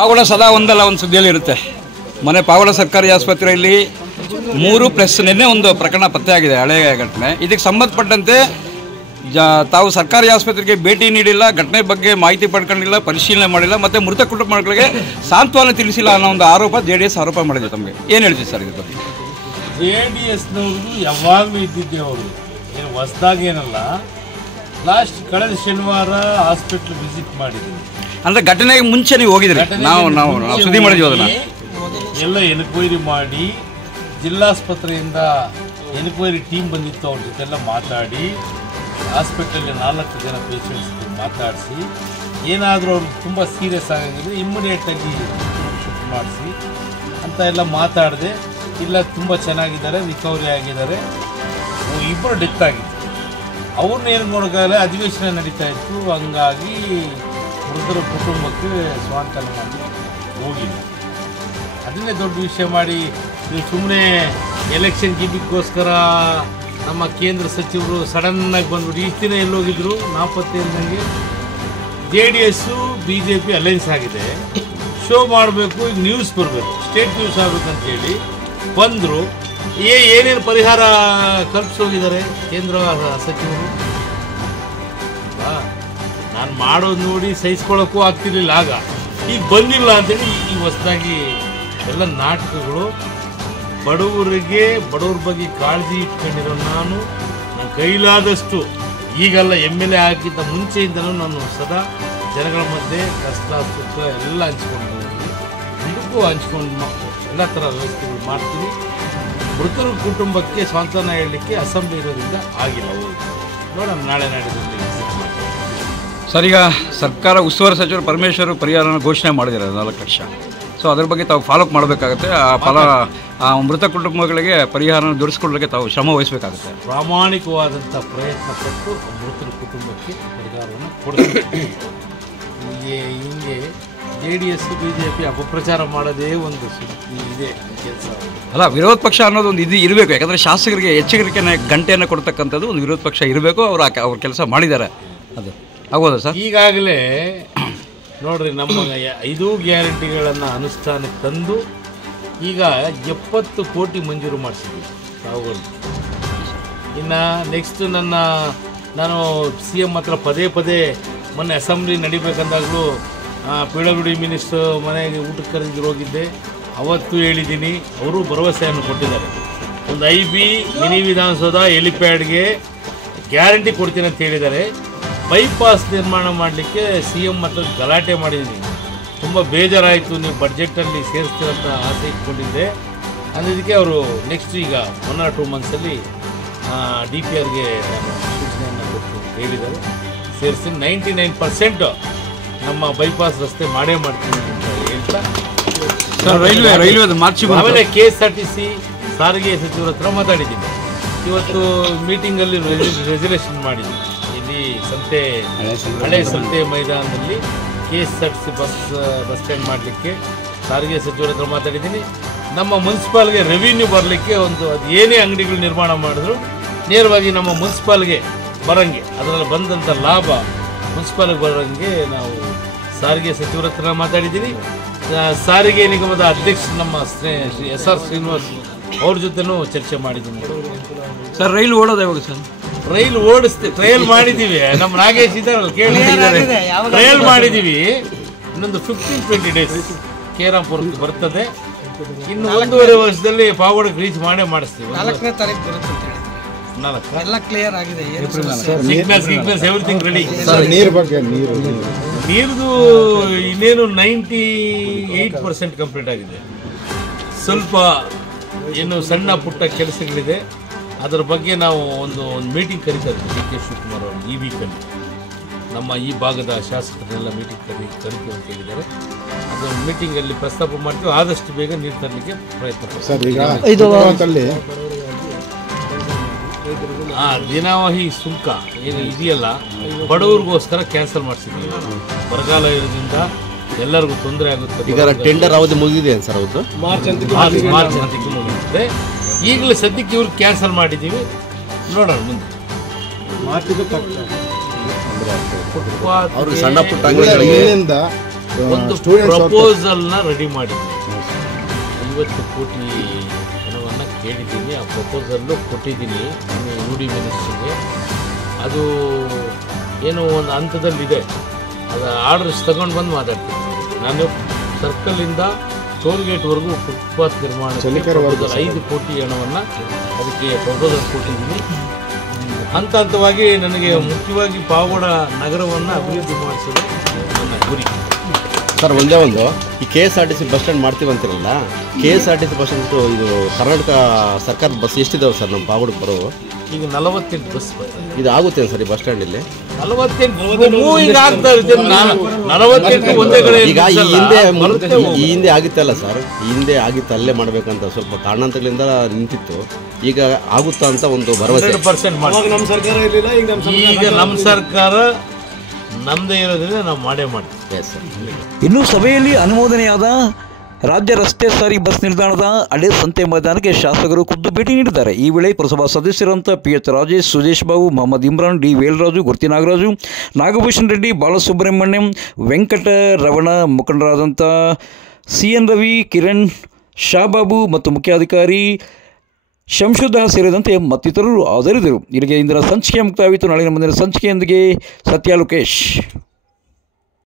ಪಾವಗಡ ಸದಾ ಒಂದಲ್ಲ ಒಂದು ಸುದ್ದಿಯಲ್ಲಿ ಇರುತ್ತೆ. ಮೊನ್ನೆ ಪಾವಗಡ ಸರ್ಕಾರಿ ಆಸ್ಪತ್ರೆಯಲ್ಲಿ 3+ ನಿನ್ನೆ ಒಂದು ಪ್ರಕರಣ ಪತ್ತೆಯಾಗಿದೆ, ಹಳೆಯ ಘಟನೆ. ಇದಕ್ಕೆ ಸಂಬಂಧಪಟ್ಟಂತೆ ತಾವು ಸರ್ಕಾರಿ ಆಸ್ಪತ್ರೆಗೆ ಭೇಟಿ ನೀಡಿಲ್ಲ, ಘಟನೆ ಬಗ್ಗೆ ಮಾಹಿತಿ ಪಡ್ಕೊಂಡಿಲ್ಲ, ಪರಿಶೀಲನೆ ಮಾಡಿಲ್ಲ, ಮತ್ತು ಮೃತ ಕುಟುಂಬಗಳಿಗೆ ಸಾಂತ್ವನ ತಿಳಿಸಿಲ್ಲ ಅನ್ನೋ ಒಂದು ಆರೋಪ JDS ಆರೋಪ ಮಾಡಿದೆ. ತಮಗೆ ಏನು ಹೇಳ್ತೀವಿ ಸರ್ ಇದ್ರ ಬಗ್ಗೆ? JDSನವ್ರದ್ದು ಯಾವಾಗಲೂ ಇದ್ದಿದ್ದೆ, ಅವರು ಏನು ಹೊಸದಾಗೇನಲ್ಲ. ಕಳೆದ ಶನಿವಾರ ಹಾಸ್ಪಿಟ್ಲ್ ವಿಸಿಟ್ ಮಾಡಿದ್ದೀನಿ. ಅಂದರೆ ಘಟನೆಗೆ ಮುಂಚೆ ನೀವು ಹೋಗಿದ್ರಿ? ನಾವು ಸುದ್ದಿ ಮಾಡಿದ್ವಿ ಅದನ್ನು. ಎಲ್ಲ ಎನ್ಕ್ವೈರಿ ಮಾಡಿ ಜಿಲ್ಲಾಸ್ಪತ್ರೆಯಿಂದ ಎನ್ಕ್ವೈರಿ ಟೀಮ್ ಬಂದಿತ್ತು, ಅವ್ರ ಜೊತೆಲ್ಲ ಮಾತಾಡಿ ಹಾಸ್ಪಿಟಲಲ್ಲಿ 4 ಜನ ಪೇಷಂಟ್ಸ್ ಮಾತಾಡಿಸಿ ಏನಾದರೂ ಅವ್ರಿಗೆ ತುಂಬ ಸೀರಿಯಸ್ ಆಗಿದ್ರೆ ಇಮ್ಮಿಡಿಯೇಟಾಗಿ ಶಿಫ್ಟ್ ಮಾಡಿಸಿ ಅಂತ ಎಲ್ಲ ಮಾತಾಡಿದೆ. ಇಲ್ಲ ತುಂಬ ಚೆನ್ನಾಗಿದ್ದಾರೆ, ರಿಕವರಿ ಆಗಿದ್ದಾರೆ. ಇಬ್ಬರು ಡೆತ್ ಆಗಿತ್ತು. ಅವ್ರನ್ನ ಏನು ನೋಡೋಕ್ಕಾಗಲ್ಲ, ಅಧಿವೇಶನ ನಡೀತಾ ಇತ್ತು. ಹಂಗಾಗಿ ಮೃತರ ಕುಟುಂಬಕ್ಕೆ ಸ್ವಾಂತನ ಮಾಡಿ ಹೋಗಿಲ್ಲ. ಅದನ್ನೇ ದೊಡ್ಡ ವಿಷಯ ಮಾಡಿ ನೀವು ಸುಮ್ಮನೆ ಎಲೆಕ್ಷನ್ ಗಿಮಿಕ್ಗೋಸ್ಕರ ನಮ್ಮ ಕೇಂದ್ರ ಸಚಿವರು ಸಡನ್ನಾಗಿ ಬಂದ್ಬಿಟ್ಟು ಇಷ್ಟು ದಿನ ಎಲ್ಲೋಗಿದ್ರು ನಾಪತ್ತೆ ಇಲ್ದಂಗೆ. JDSಸು BJP ಅಲೈನ್ಸ್ ಆಗಿದೆ, ಶೋ ಮಾಡಬೇಕು, ಈಗ ನ್ಯೂಸ್ ಬರಬೇಕು, ಸ್ಟೇಟ್ ನ್ಯೂಸ್ ಆಗಬೇಕಂತೇಳಿ ಬಂದರು. ಏನೇನು ಪರಿಹಾರ ಕಲ್ಪಿಸೋಗಿದ್ದಾರೆ ಕೇಂದ್ರ ಸಚಿವರು? ನಾನು ಮಾಡೋದು ನೋಡಿ ಸಹಿಸ್ಕೊಳ್ಳೋಕ್ಕೂ ಆಗ್ತಿರ್ಲಿಲ್ಲ ಆಗ. ಈಗ ಬಂದಿಲ್ಲ ಅಂತೇಳಿ ಈಗ ಹೊಸದಾಗಿ ಎಲ್ಲ ನಾಟಕಗಳು. ಬಡವ್ರ ಬಗ್ಗೆ ಕಾಳಜಿ ಇಟ್ಕೊಂಡಿರೋ ನಾನು ನನ್ನ ಕೈಲಾದಷ್ಟು, ಈಗಲ್ಲ MLA ಆಗಿದ್ದ ಮುಂಚೆಯಿಂದಲೂ ನಾನು ಸದಾ ಜನಗಳ ಮಧ್ಯೆ ಕಷ್ಟ ಸುಖ ಎಲ್ಲ ಹಂಚ್ಕೊಂಡು ಇದಕ್ಕೂ ಹಂಚ್ಕೊಂಡು ಎಲ್ಲ ಥರ ವ್ಯವಸ್ಥೆಗಳು ಮಾಡ್ತೀನಿ. ಮೃತರ ಕುಟುಂಬಕ್ಕೆ ಸಾಂತ್ವನ ಹೇಳಲಿಕ್ಕೆ ಅಸೆಂಬ್ಲಿ ಇರೋದ್ರಿಂದ ಆಗಿಲ್ಲ. ನೋಡೋಣ, ನಾಳೆ ನಾಡಿದ್ದು ವಿಸಿಟ್ ಮಾಡ್ತೀನಿ ಸರ್. ಈಗ ಸರ್ಕಾರ ಉಸ್ತುವಾರಿ ಸಚಿವರು ಪರಮೇಶ್ವರ್ ಪರಿಹಾರನ ಘೋಷಣೆ ಮಾಡಿದ್ದಾರೆ 4 ಲಕ್ಷ. ಸೊ ಅದ್ರ ಬಗ್ಗೆ ತಾವು ಫಾಲೋಅಪ್ ಮಾಡಬೇಕಾಗುತ್ತೆ. ಆ ಮೃತ ಕುಟುಂಬಗಳಿಗೆ ಪರಿಹಾರನ ದೊರಕಿಸ್ಕೊಳ್ಳಲಿಕ್ಕೆ ತಾವು ಶ್ರಮ ವಹಿಸಬೇಕಾಗುತ್ತೆ. ಪ್ರಾಮಾಣಿಕವಾದಂಥ ಪ್ರಯತ್ನ ಪಟ್ಟು ಮೃತರ ಕುಟುಂಬಕ್ಕೆ ಪರಿಹಾರವನ್ನು ಕೊಡ್ತಾರೆ. ಹಿಂಗೆ JDS BJP ಅಪಪ್ರಚಾರ ಮಾಡೋದೇ ಒಂದು ಇದೆ ಕೆಲಸ ಅಲ್ಲ. ವಿರೋಧ ಪಕ್ಷ ಅನ್ನೋದು ಒಂದು ಇದು ಇರಬೇಕು. ಯಾಕಂದರೆ ಶಾಸಕರಿಗೆ ಎಚ್ಚರಿಕೆ ಗಂಟೆಯನ್ನು ಕೊಡ್ತಕ್ಕಂಥದ್ದು ಒಂದು ವಿರೋಧ ಪಕ್ಷ ಇರಬೇಕು. ಅವ್ರ ಕೆಲಸ ಮಾಡಿದ್ದಾರೆ. ಅದು ಆಗ್ಬೋದಾ ಸರ್? ಈಗಾಗಲೇ ನೋಡ್ರಿ, ನಮ್ಮ 5 ಗ್ಯಾರಂಟಿಗಳನ್ನು ಅನುಷ್ಠಾನಕ್ಕೆ ತಂದು ಈಗ 70 ಕೋಟಿ ಮಂಜೂರು ಮಾಡಿಸಿದ್ವಿ ತಾವುಗಳು. ಇನ್ನು ನೆಕ್ಸ್ಟ್ ನಾನು CM ಹತ್ರ ಪದೇ ಮೊನ್ನೆ ಅಸೆಂಬ್ಲಿ ನಡಿಬೇಕಂದಾಗಲೂ PWD ಮಿನಿಸ್ಟರ್ ಮನೆಗೆ ಊಟಕ್ಕೆ ಕರೆದಿದ್ದು ಹೋಗಿದ್ದೆ. ಅವತ್ತು ಹೇಳಿದ್ದೀನಿ, ಅವರು ಭರವಸೆಯನ್ನು ಕೊಟ್ಟಿದ್ದಾರೆ. ಒಂದು IB ಮಿನಿ ವಿಧಾನಸೌಧ ಹೆಲಿಪ್ಯಾಡ್ಗೆ ಗ್ಯಾರಂಟಿ ಕೊಡ್ತೀನಿ ಅಂತ ಹೇಳಿದ್ದಾರೆ. ಬೈಪಾಸ್ ನಿರ್ಮಾಣ ಮಾಡಲಿಕ್ಕೆ CM ಹತ್ರ ಗಲಾಟೆ ಮಾಡಿದ್ದೀನಿ. ತುಂಬ ಬೇಜಾರಾಯಿತು, ನೀವು ಬಡ್ಜೆಟಲ್ಲಿ ಸೇರಿಸ್ತೀರಂತ ಆಸೆ ಇಟ್ಕೊಂಡಿದ್ದೆ ಅನ್ನೋದಕ್ಕೆ ಅವರು ನೆಕ್ಸ್ಟ್ ಈಗ 1 or 2 ಮಂತ್ಸಲ್ಲಿ DPRಗೆ ನಾನು ಸೂಚನೆಯನ್ನು ಕೊಟ್ಟು ಹೇಳಿದ್ದಾರೆ. ಸೇರಿಸಿ 99% ನಮ್ಮ ಬೈಪಾಸ್ ರಸ್ತೆ ಮಾಡೇ ಮಾಡ್ತೀನಿ ಅಂತ ಹೇಳ್ತಾ, ಆಮೇಲೆ KSRTC ಸಾರಿಗೆ ಸಚಿವರ ಹತ್ರ ಮಾತಾಡಿದ್ದೀನಿ. ಇವತ್ತು ಮೀಟಿಂಗಲ್ಲಿ ರೆಸಲ್ಯೂಷನ್ ಮಾಡಿದ್ದೀನಿ. ಇಲ್ಲಿ ಹಳೆ ಸಂತೆ ಮೈದಾನದಲ್ಲಿ KSRTC ಬಸ್ ಸ್ಟ್ಯಾಂಡ್ ಮಾಡಲಿಕ್ಕೆ ಸಾರಿಗೆ ಸಚಿವರ ಹತ್ರ ಮಾತಾಡಿದ್ದೀನಿ. ನಮ್ಮ ಮುನ್ಸಿಪಾಲ್ಗೆ ರೆವಿನ್ಯೂ ಬರಲಿಕ್ಕೆ ಅದು ಏನೇ ಅಂಗಡಿಗಳು ನಿರ್ಮಾಣ ಮಾಡಿದ್ರು ನೇರವಾಗಿ ನಮ್ಮ ಮುನ್ಸಿಪಾಲ್ಗೆ ಬರೋಂಗೆ, ಅದರಲ್ಲಿ ಬಂದಂಥ ಲಾಭ ಮುನ್ಸಿಪಾಲ್ಗೆ ಬರೋಂಗೆ ನಾವು ಸಾರಿಗೆ ಸಚಿವರ ಹತ್ರ ಮಾತಾಡಿದ್ದೀನಿ. ಸಾರಿಗೆ ನಿಗಮದ ಅಧ್ಯಕ್ಷ ನಮ್ಮ SR ಶ್ರೀನಿವಾಸ್ ಅವ್ರ ಜೊತೆನೂ ಚರ್ಚೆ ಮಾಡಿದ್ದೀನಿ. ಸರ್, ರೈಲು ಓಡೋದು ಯಾವಾಗ ಸರ್? ರೈಲು ಓಡಿಸ್ತೀವಿ, ಟ್ರಯಲ್ ಮಾಡಿದ್ದೀವಿ. ನಮ್ಮ ನಾಗೇಶ್ ಇದ್ದಾರಲ್ಲ, ಕೇಳಿದ್ದಾರೆ, ಟ್ರಯಲ್ ಮಾಡಿದ್ದೀವಿ. ಇನ್ನೊಂದು 15-20 ಡೇಸ್ ಕೇರಾಂಪುರಕ್ಕೆ ಬರ್ತದೆ. ಇನ್ನು 1.5 ವರ್ಷದಲ್ಲಿ ಪಾವಗಡಕ್ಕೆ ರೀಚ್ ಮಾಡಿಸ್ತೀವಿ. 4ನೇ ತಾರೀಕು ಬರುತ್ತೆ ಅಂತ ಹೇಳಿದ್ರು. 4 ಎಲ್ಲ ಕ್ಲಿಯರ್ ಆಗಿದೆ. Signals everything ready. ನೀರ್ದು ಇನ್ನೇನು 98% ಕಂಪ್ಲೀಟ್ ಆಗಿದೆ. ಸ್ವಲ್ಪ ಏನು ಸಣ್ಣ ಪುಟ್ಟ ಕೆಲಸಗಳಿದೆ. ಅದರ ಬಗ್ಗೆ ನಾವು ಒಂದು ಮೀಟಿಂಗ್ ಕರೀತಾರೆ DK ಶಿವಕುಮಾರ್ ಅವರು ಈ ವೀಕಲ್ಲಿ. ನಮ್ಮ ಈ ಭಾಗದ ಶಾಸಕರನ್ನೆಲ್ಲ ಮೀಟಿಂಗ್ ಕರಿತೀವಿ ಅಂತ ಹೇಳಿದ್ದಾರೆ. ಅದೊಂದು ಮೀಟಿಂಗಲ್ಲಿ ಪ್ರಸ್ತಾಪ ಮಾಡ್ತೀವಿ. ಆದಷ್ಟು ಬೇಗ ನೀರು ತರಲಿಕ್ಕೆ ಪ್ರಯತ್ನ ಪಡ್ತೀವಿ. ದಿನವಹಿ ಸುಂಕ ಏನು ಇದೆಯಲ್ಲ, ಬಡವ್ರಿಗೋಸ್ಕರ ಕ್ಯಾನ್ಸಲ್ ಮಾಡಿಸಿದ್ವಿ. ಬರಗಾಲ ಇರೋದ್ರಿಂದ ಎಲ್ಲರಿಗೂ ತೊಂದರೆ ಆಗುತ್ತೆ. ಈಗ ಟೆಂಡರ್ ಅವಧಿ ಮುಗಿದಿದೆ ಸರ್? ಹೌದು, ಮಾರ್ಚ್ ಅಂತಿಗೆ ಮುಗಿಯುತ್ತೆ. ಈಗಲೇ ಸದ್ಯಕ್ಕೆ ಇವ್ರು ಕ್ಯಾನ್ಸಲ್ ಮಾಡಿದ್ದೀವಿ. ನೋಡೋಣ ಮುಂದೆ. ಅವರು ಸಣ್ಣ ಪುಟ್ಟ ಅಂಗಡಿಗಳಿಂದ ಒಂದು ಪ್ರಪೋಸಲ್ನ ರೆಡಿ ಮಾಡಿದ್ದೀನಿ. 50 ಕೋಟಿ ಹಣವನ್ನು ಕೇಳಿದ್ದೀನಿ. ಆ ಪ್ರಪೋಸಲ್ಲು ಕೊಟ್ಟಿದ್ದೀನಿ UD ಮಿನಿಸ್ಟ್ರಿಗೆ. ಅದು ಏನೋ ಒಂದು ಹಂತದಲ್ಲಿದೆ. ಅದು ಆರ್ಡರ್ಸ್ ತಗೊಂಡು ಬಂದು ಮಾತಾಡ್ತೀನಿ. ನಾನು ಸರ್ಕಲಿಂದ ಟೋಲ್ಗೇಟ್ವರೆಗೂ ಫುಟ್ಪಾತ್ ನಿರ್ಮಾಣಕ್ಕೆ 5 ಕೋಟಿ ಹಣವನ್ನು ಅದಕ್ಕೆ ಪ್ರಪೋಸಲ್ ಕೊಟ್ಟಿದ್ದೀನಿ. ಹಂತ ಹಂತವಾಗಿ ನನಗೆ ಮುಖ್ಯವಾಗಿ ಪಾವಗಡ ನಗರವನ್ನು ಅಭಿವೃದ್ಧಿ ಮಾಡಿಸೋದು ನನ್ನ ಗುರಿ. ಸರ್, ಒಂದೇ ಒಂದು ಈ KSRTC ಬಸ್ ಸ್ಟ್ಯಾಂಡ್ ಮಾಡ್ತೀವಿ ಅಂತಿರಲ್ಲ, KSRTC ಬಸ್ ಸ್ಟ್ಯಾಂಡ್ ಇದು ಕರ್ನಾಟಕ ಸರ್ಕಾರದ ಬಸ್ ಎಷ್ಟಿದಾವೆ ಸರ್ ನಮ್ಮ ಪಾವಗಡಕ್ಕೆ ಬರೋ? ಈಗ 48 ಬಸ್ ಬರ್ತದೆ. ಇದು ಆಗುತ್ತೆ ಸರ್ ಈ ಬಸ್ ಸ್ಟ್ಯಾಂಡಲ್ಲಿ? 48 ಆಗ್ತಾ ಇದೆ. 48 ಒಂದೇ ಕಡೆ. ಈಗ ಈ ಹಿಂದೆ ಆಗಿತ್ತಲ್ಲ ಸರ್, ಈ ಹಿಂದೆ ಆಗಿತ್ತು, ಅಲ್ಲೇ ಮಾಡಬೇಕಂತ ಸ್ವಲ್ಪ ಕಾರಣಾಂತರಗಳಿಂದ ನಿಂತಿತ್ತು. ಈಗ ಆಗುತ್ತಾ ಅಂತ ಒಂದು ಭರವಸೆ. 100% ಈಗ ನಮ್ಮ ಸರ್ಕಾರ ನಮ್ಮದೇ ಇರೋದ್ರಿಂದ ನಾವು ಮಾಡೇ ಮಾಡ್ತೀವಿ. ಇನ್ನು ಸಭೆಯಲ್ಲಿ ಅನುಮೋದನೆಯಾದ ರಾಜ್ಯ ರಸ್ತೆ ಸಾರಿಗೆ ಬಸ್ ನಿಲ್ದಾಣದ ಹಳೆ ಸಂತೆ ಮೈದಾನಕ್ಕೆ ಶಾಸಕರು ಖುದ್ದು ಭೇಟಿ ನೀಡಿದ್ದಾರೆ. ಈ ವೇಳೆ ಪುರಸಭಾ ಸದಸ್ಯರಂತ PH Rajesh, Sudesh Babu, Mohammed Imran, D ವೇಲರಾಜು, ಗುರ್ತಿ Nagaraju, Nagabhushan Reddy, Balasubrahmanyam, Venkata Ramana, ಮುಖಂಡರಾದಂಥ CN Ravi, Kiran, ಶಾಬಾಬು ಮತ್ತು ಮುಖ್ಯಾಧಿಕಾರಿ ಶಂಶುದ್ದಾ ಸೇರಿದಂತೆ ಮತ್ತಿತರರು ಹಾಜರಿದ್ದರು. ಇಲ್ಲಿಗೆ ಇಂದಿನ ಸಂಚಿಕೆ ಮುಕ್ತಾಯಿತು. ನಾಳಿನ ಮುಂದಿನ ಸಂಚಿಕೆಯೊಂದಿಗೆ ಸತ್ಯ ಲೋಕೇಶ್.